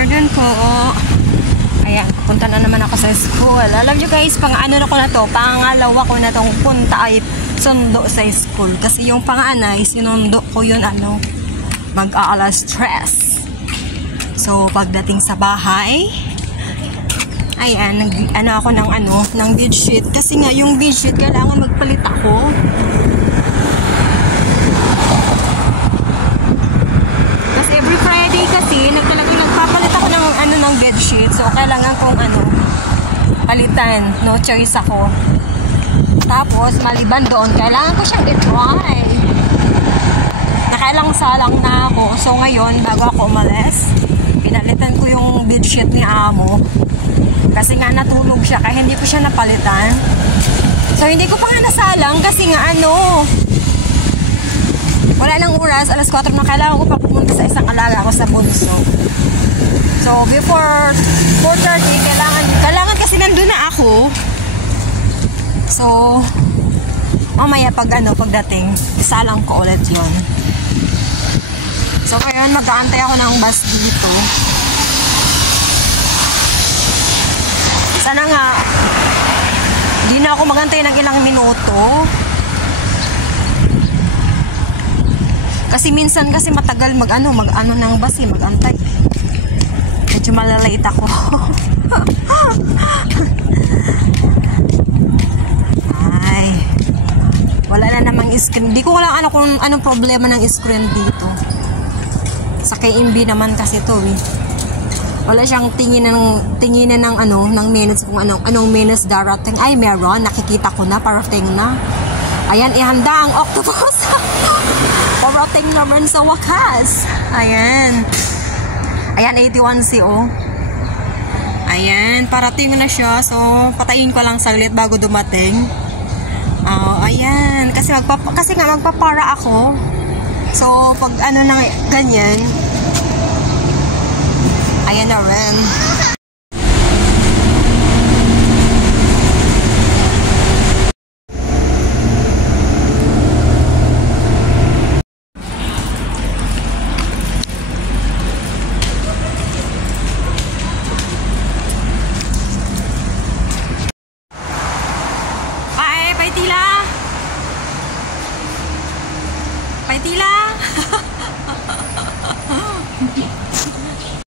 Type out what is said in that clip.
morning po. Ayan, punta na naman ako sa school. Alam nyo guys, pangalawa ko na tong punta ay sundo sa school. Kasi yung panganay, sinundo ko yun mag-aalas 3. So, pagdating sa bahay, ayan, ako ng bedsheet. Kasi nga, yung bedsheet, kailangan magpalit ako. Kasi every Friday kasi, nagpapalit ako ng bedsheet. So, kailangan kong palitan. No choice ako. Tapos, maliban doon, kailangan ko siyang i-dry. Nakailang salang na ako. So, ngayon, bago ako umalis, pinalitan ko yung bedsheet ni amo. Kasi nga natulog siya, kaya hindi ko siya napalitan. So, hindi ko pa nga nasalang kasi nga wala nang oras, alas 4 na, kailangan ko pa pumunta sa isang alaga ko sa bunso. So, before 4:30, kailangan kasi nandun na ako. So, mamaya pagdating, isalang ko ulit yun. So, ngayon, mag-aantay ako ng bus dito. Sana nga, di na ako magantay ng ilang minuto. Kasi minsan matagal ng bus mag-antay. Medyo malalate ako. Ay. Wala na namang screen. Di ko alam kung anong problema ng screen dito. Sa KMB naman kasi to Wala siyang tinginan ng minutes kung anong minutes darating. Ay, meron. Nakikita ko na. Parating na. Ayan, ihanda ang octopus. Parating naman sa wakas. Ayan. Ayan, 81C Ayan, parating na siya. So, patayin ko lang saglit bago dumating. Ayan. Kasi nga magpapara ako. So, pag na ganyan, ayan na rin.